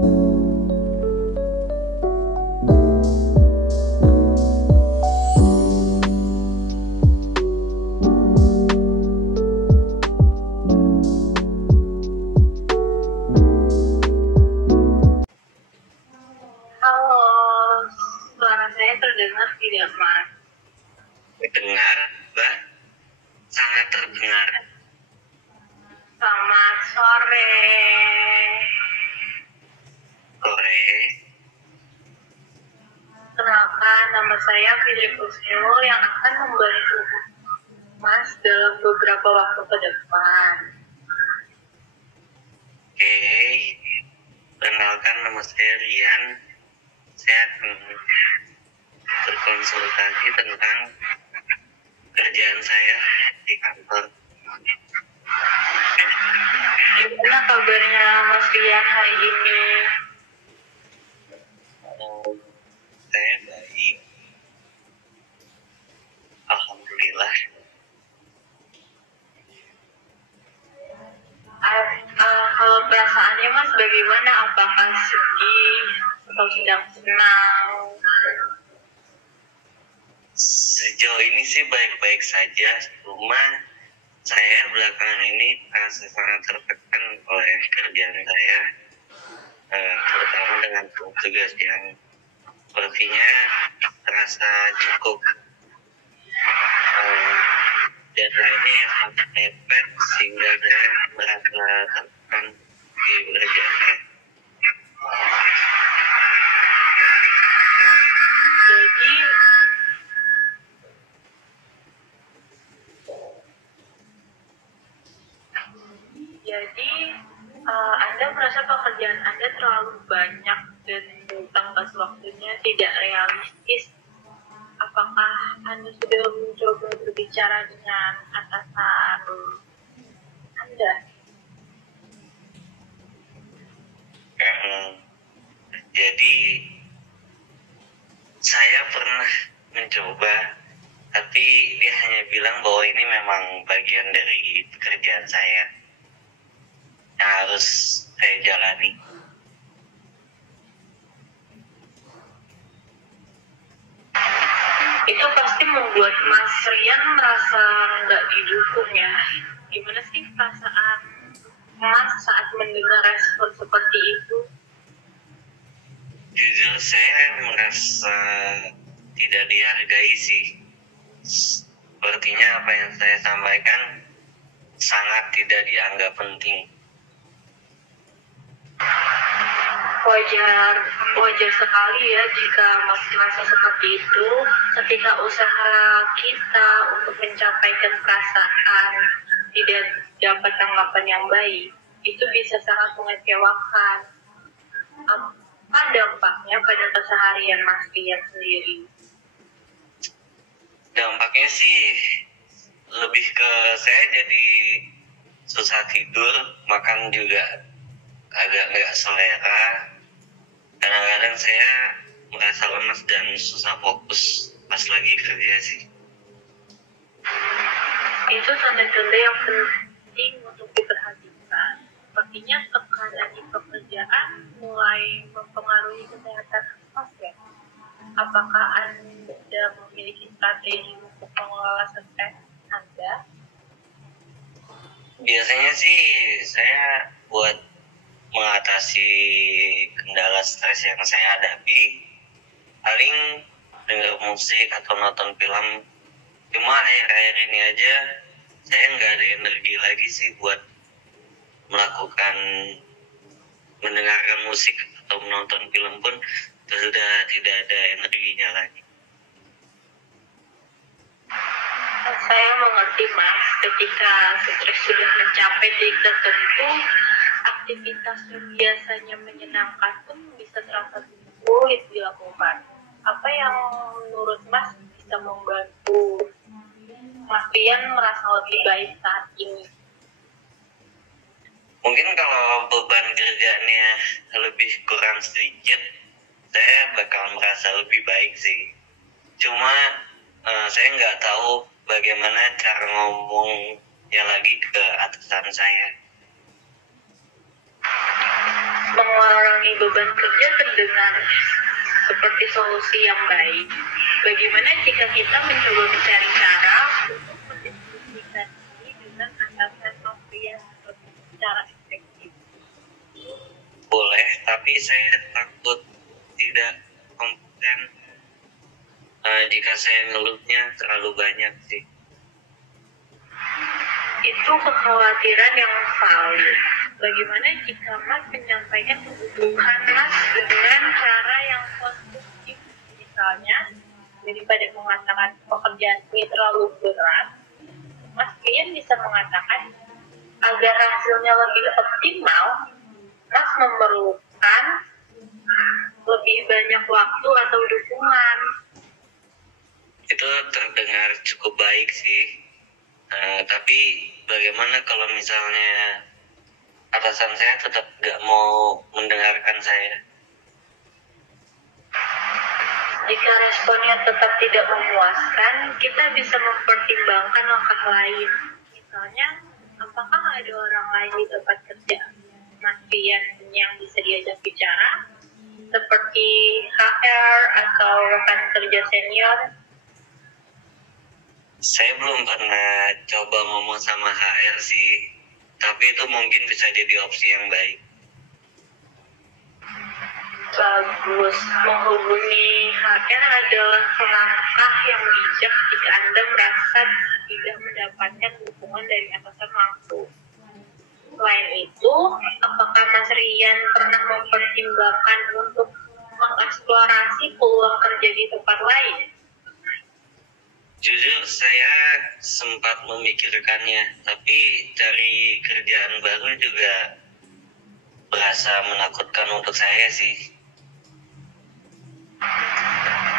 Halo, suara saya terdengar tidak, Mas? Terdengar, Mbak. Sangat terdengar. Selamat sore. Sore. Kenalkan, nama saya Fitri Kusnul yang akan membantu Mas dalam beberapa waktu ke depan. Oke. Perkenalkan, nama saya Rian. Saya akan berkonsultasi tentang kerjaan saya di kantor. Gimana kabarnya Mas Rian hari ini? Saya baik. Alhamdulillah. Kalau perasaannya Mas bagaimana? Apakah sedih atau sedang senang? Sejauh ini sih baik-baik saja. Cuma saya belakangan ini merasa sangat tertekan oleh kerjaan saya. Terutama dengan tugas yang sepertinya terasa cukup deadline-nya yang sangat mepet sehingga saya merasa tertekan di pekerjaannya. Jadi Anda merasa pekerjaan Anda terlalu banyak dan tenggat waktunya tidak realistis. Apakah Anda sudah mencoba berbicara dengan atasan Anda? Jadi saya pernah mencoba, tapi dia hanya bilang bahwa ini memang bagian dari pekerjaan saya yang harus saya jalani. Itu pasti membuat Mas Rian merasa nggak didukung ya. Gimana sih perasaan Mas saat mendengar respon seperti itu? Jujur saya merasa tidak dihargai sih. Sepertinya apa yang saya sampaikan sangat tidak dianggap penting. Wajar sekali ya jika Mas merasa seperti itu. Ketika usaha kita untuk mencapaikan perasaan tidak dapat tanggapan yang baik, itu bisa sangat mengecewakan. Apa dampaknya pada keseharian Mas Rian sendiri? Dampaknya sih lebih ke saya jadi susah tidur, makan juga agak nggak selera. Kadang-kadang saya merasa lemas dan susah fokus pas lagi kerja sih. Itu tanda-tanda yang penting untuk diperhatikan. Sepertinya tekanan di pekerjaan mulai mempengaruhi kesehatan Mas ya. Apakah Anda memiliki strategi untuk mengelola stres Anda? Biasanya sih saya buat mengatasi kendala stres yang saya hadapi paling dengar musik atau nonton film. Cuma akhir-akhir ini aja saya nggak ada energi lagi sih buat melakukan mendengarkan musik atau menonton film pun sudah tidak ada energinya lagi. Saya mengerti Mas, ketika stres sudah mencapai titik tertentu, aktivitas yang biasanya menyenangkan pun bisa terasa sulit dilakukan. Apa yang menurut Mas bisa membantu Mas Rian merasa lebih baik saat ini? Mungkin kalau beban kerjaannya lebih kurang sedikit, saya bakal merasa lebih baik sih. Cuma saya nggak tahu bagaimana cara ngomongnya lagi ke atasan saya. Mengurangi beban kerja terdengar seperti solusi yang baik. Bagaimana jika kita mencoba mencari cara untuk mendiskusikan ini dengan atasan Novian secara efektif? Boleh, tapi saya takut tidak kompeten jika saya ngeluhnya terlalu banyak sih. Itu kekhawatiran yang valid. Bagaimana jika Mas menyampaikan kebutuhan Mas dengan cara yang konstruktif? Misalnya, daripada mengatakan pekerjaan ini terlalu berat, Mas klien bisa mengatakan agar hasilnya lebih optimal, Mas memerlukan lebih banyak waktu atau dukungan. Itu terdengar cukup baik sih. Tapi bagaimana kalau misalnya atasan saya tetap gak mau mendengarkan saya? Jika responnya tetap tidak memuaskan, kita bisa mempertimbangkan langkah lain. Misalnya, apakah ada orang lain di tempat kerja Mas Pian yang bisa diajak bicara, seperti HR atau rekan kerja senior? Saya belum pernah coba ngomong sama HR sih, tapi itu mungkin bisa jadi opsi yang baik. Bagus, menghubungi HR adalah langkah yang bijak jika Anda merasa tidak mendapatkan dukungan dari atasan langsung. Selain itu, apakah Mas Rian pernah mempertimbangkan untuk mengeksplorasi peluang kerja di tempat lain? Jujur saya sempat memikirkannya, tapi cari kerjaan baru juga berasa menakutkan untuk saya sih.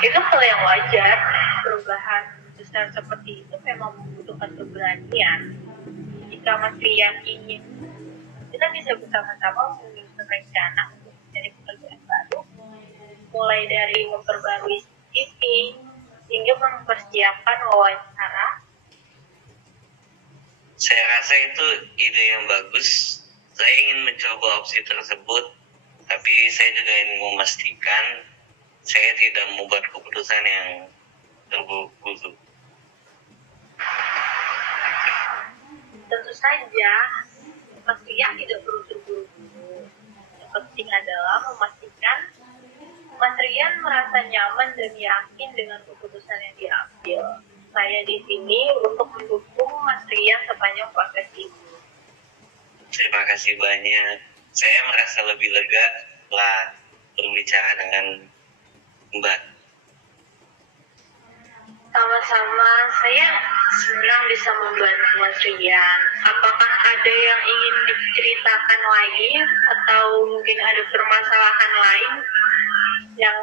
Itu hal yang wajar. Perubahan besar seperti itu memang membutuhkan keberanian. Jika Mas Rian ingin, kita bisa bersama-sama menyusun rencana untuk mencari pekerjaan baru, mulai dari memperbarui CV hingga mempersiapkan wawancara. Saya rasa itu ide yang bagus. Saya ingin mencoba opsi tersebut, tapi saya juga ingin memastikan saya tidak membuat keputusan yang terburu-buru. Tentu saja, Mas Rian tidak perlu terburu-buru. Yang penting adalah memastikan Mas Rian merasa nyaman dan yakin dengan keputusan yang diambil. Saya di sini untuk mendukung Mas Rian sepanjang proses ini. Terima kasih banyak. Saya merasa lebih lega setelah berbicara dengan Mbak. Sama-sama, saya senang bisa membantu Mas Rian. Apakah ada yang ingin diceritakan lagi atau mungkin ada permasalahan lain yang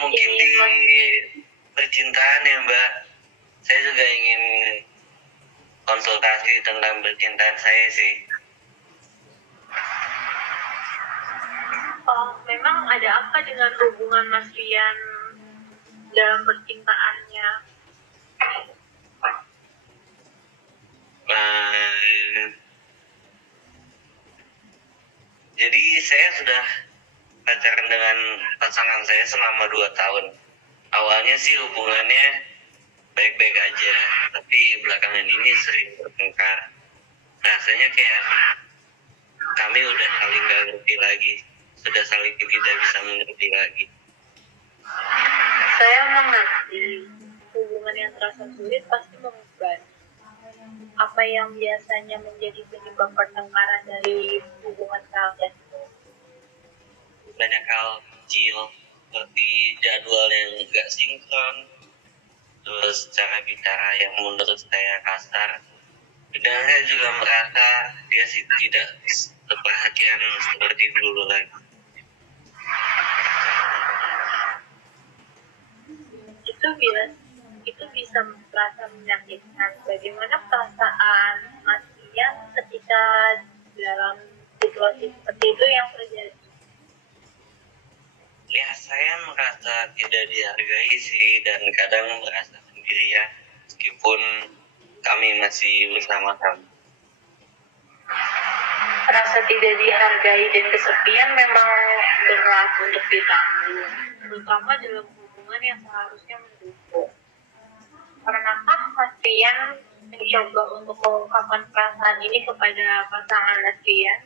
mungkin di percintaan ya Mbak. Saya juga ingin konsultasi tentang percintaan saya sih. Memang ada apa dengan hubungan Mas Rian dalam percintaannya? Jadi saya sudah pacaran dengan pasangan saya selama 2 tahun. Awalnya sih hubungannya baik-baik aja, tapi belakangan ini sering bertengkar. Rasanya kayak kami udah saling gak ngerti lagi, sudah saling tidak bisa mengerti lagi. Saya mengerti, hubungan yang terasa sulit pasti membebani. Apa yang biasanya menjadi penyebab pertengkaran dari hubungan kalian? Banyak hal kecil, seperti jadwal yang gak sinkron, terus cara bicara yang menurut saya kasar. Dan saya juga merasa dia sih tidak seperhatian seperti dulu lagi. Itu bisa merasa menyakitkan. Bagaimana perasaan Mas Rian ketika dalam situasi seperti itu yang terjadi? Ya, saya merasa tidak dihargai sih, dan kadang merasa sendirian meskipun kami masih bersama-sama. Rasa tidak dihargai dan kesepian memang berat untuk ditanggung, terutama dalam hubungan yang seharusnya mendukung. Pernahkah Mas Rian mencoba untuk mengungkapkan perasaan ini kepada pasangan Mas Rian?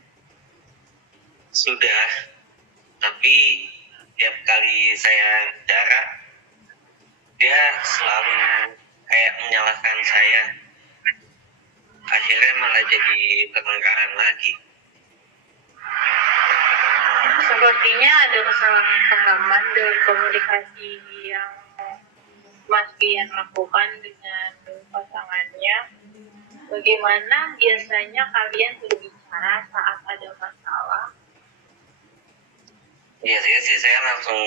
Sudah, tapi tiap kali saya bicara, dia selalu kayak menyalahkan saya. Akhirnya malah jadi pertengkaran lagi. Sepertinya ada kesalahpahaman dalam komunikasi yang Mas Rian lakukan dengan pasangannya. Bagaimana biasanya kalian berbicara saat ada masalah? Biasanya sih saya langsung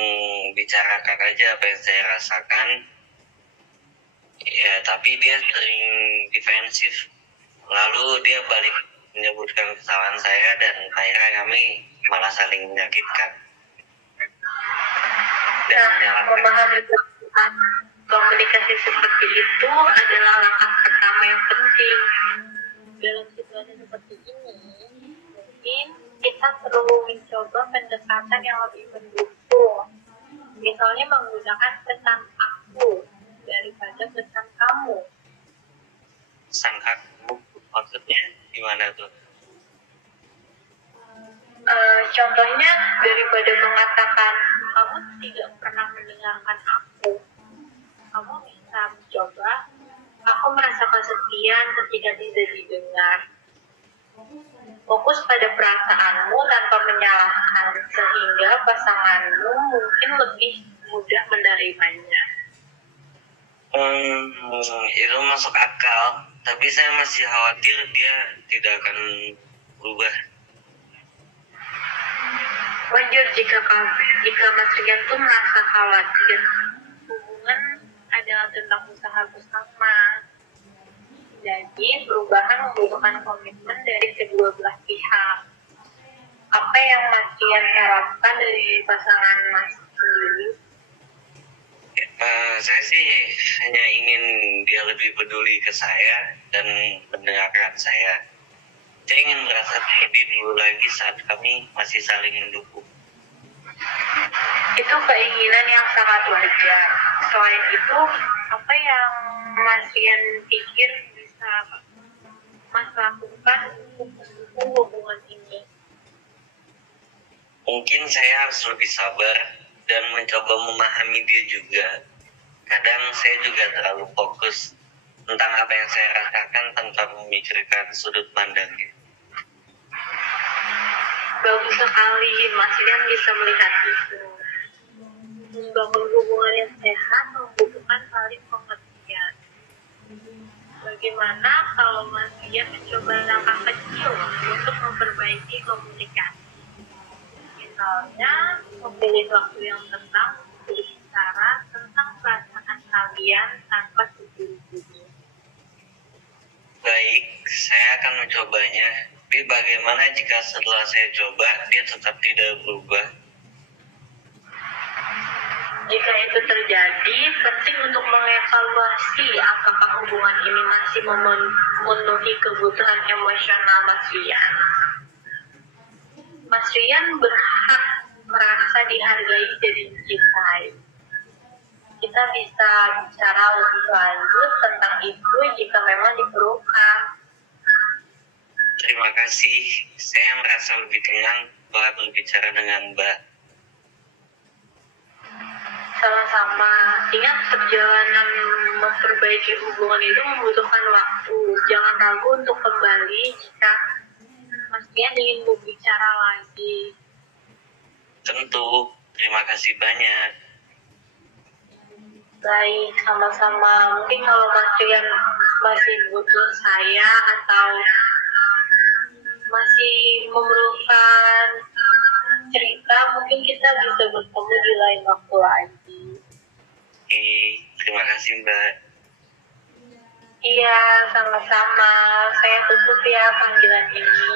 bicarakan aja apa yang saya rasakan. Ya, tapi dia sering defensif. Lalu dia balik menyebutkan kesalahan saya dan akhirnya kami malah saling menyakitkan. Memahami komunikasi seperti itu adalah langkah pertama yang penting. Dalam situasi seperti ini, mungkin kita perlu mencoba pendekatan yang lebih mendukung. Misalnya menggunakan pesan aku daripada pesan kamu. Sang aku maksudnya gimana tuh? Contohnya daripada mengatakan kamu tidak pernah mendengarkan aku, kamu bisa mencoba aku merasa kesepian ketika tidak didengar. Fokus pada perasaanmu tanpa menyalahkan, sehingga pasanganmu mungkin lebih mudah menerimanya. Itu masuk akal, tapi saya masih khawatir dia tidak akan berubah. Wajar jika Mas Rian tuh merasa khawatir. Hubungan adalah tentang usaha bersama. Jadi perubahan membutuhkan komitmen dari kedua belah pihak. Apa yang Mas Rian harapkan dari pasangan Mas sendiri? Saya sih hanya ingin dia lebih peduli ke saya dan mendengarkan saya. Saya ingin merasa happy dulu lagi saat kami masih saling mendukung. Itu keinginan yang sangat wajar. Selain itu, apa yang Mas Rian pikir bisa Mas lakukan untuk mendukung hubungan ini? Mungkin saya harus lebih sabar dan mencoba memahami dia juga. Kadang saya juga terlalu fokus tentang apa yang saya rasakan tanpa memikirkan sudut pandangnya. Bagus sekali Mas Rian bisa melihat itu. Membangun hubungan yang sehat membutuhkan saling pengertian. Bagaimana kalau Mas Rian mencoba langkah kecil untuk memperbaiki komunikasi? Misalnya, memilih waktu yang tenang untuk berbicara tentang perasaan kalian tanpa terburu-buru. Baik, saya akan mencobanya. Tapi bagaimana jika setelah saya coba, dia tetap tidak berubah? Jika itu terjadi, penting untuk mengevaluasi apakah hubungan ini masih memenuhi kebutuhan emosional Mas Rian. Mas Rian berhak merasa dihargai dan dicintai. Kita bisa bicara lebih lanjut tentang itu jika memang diperlukan. Terima kasih, saya merasa lebih tenang setelah berbicara dengan Mbak. Sama-sama. Ingat, perjalanan memperbaiki hubungan itu membutuhkan waktu. Jangan ragu untuk kembali jika Mas Rian ingin berbicara lagi. Tentu, terima kasih banyak. Baik, sama-sama. Mungkin kalau Mas Rian masih butuh saya atau masih memerlukan cerita, mungkin kita bisa bertemu di lain waktu lagi. Terima kasih Mbak. Iya, sama-sama. Saya tutup ya panggilan ini.